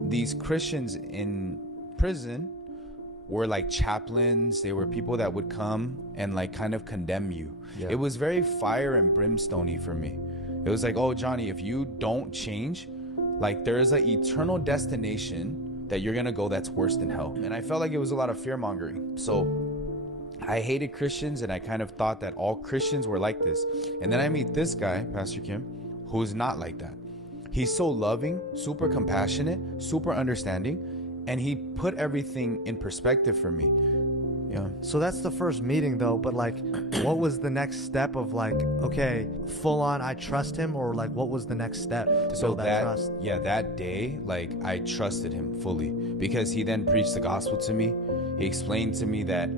these Christians in prison were like chaplains. They were people that would come and like kind of condemn you. Yeah. It was very fire and brimstony for me. It was like, oh, Johnny, if you don't change, like there is an eternal destination that you're gonna go that's worse than hell. And I felt like it was a lot of fear mongering. So I hated Christians, and I kind of thought that all Christians were like this. And then I meet this guy, Pastor Kim, who's not like that. He's so loving, super compassionate, super understanding, and he put everything in perspective for me. Yeah. So that's the first meeting though, but like what was the next step of like, okay, full on I trust him, or like what was the next step to build that trust? Yeah, that day, like I trusted him fully, because he then preached the gospel to me. He explained to me that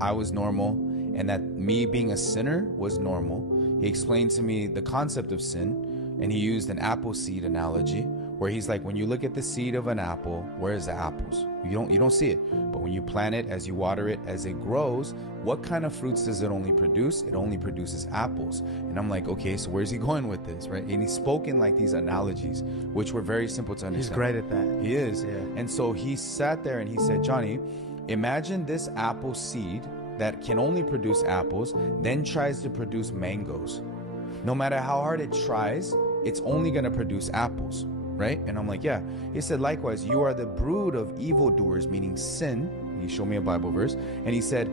I was normal and that me being a sinner was normal. He explained to me the concept of sin, and he used an apple seed analogy, where he's like, when you look at the seed of an apple, where's the apples? You don't see it. But when you plant it, as you water it, as it grows, what kind of fruits does it only produce? It only produces apples. And I'm like, okay, so where's he going with this, right? And he spoke in like these analogies, which were very simple to understand. He's great at that. He is. Yeah. And so he sat there and he said, Johnny, imagine this apple seed that can only produce apples, then tries to produce mangoes. No matter how hard it tries, it's only going to produce apples. Right? And I'm like, yeah. He said, likewise, you are the brood of evildoers, meaning sin. He showed me a Bible verse. And he said,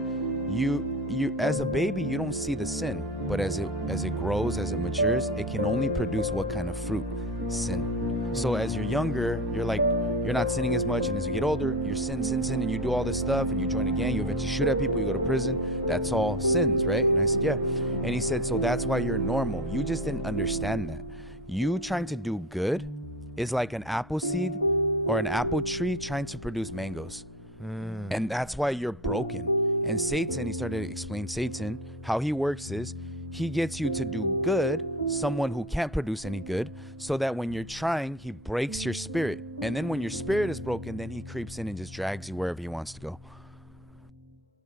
you as a baby, you don't see the sin. But as it grows, as it matures, it can only produce what kind of fruit? Sin. So as you're younger, you're not sinning as much. And as you get older, you're sin. And you do all this stuff. And you join a gang. You eventually shoot at people. You go to prison. That's all sins, right? And I said, yeah. And he said, so that's why you're normal. You just didn't understand that. You trying to do good is like an apple seed or an apple tree trying to produce mangoes. And that's why you're broken. And Satan, he started to explain Satan, how he works is he gets you to do good, someone who can't produce any good, so that when you're trying, he breaks your spirit. And then when your spirit is broken, then he creeps in and just drags you wherever he wants to go.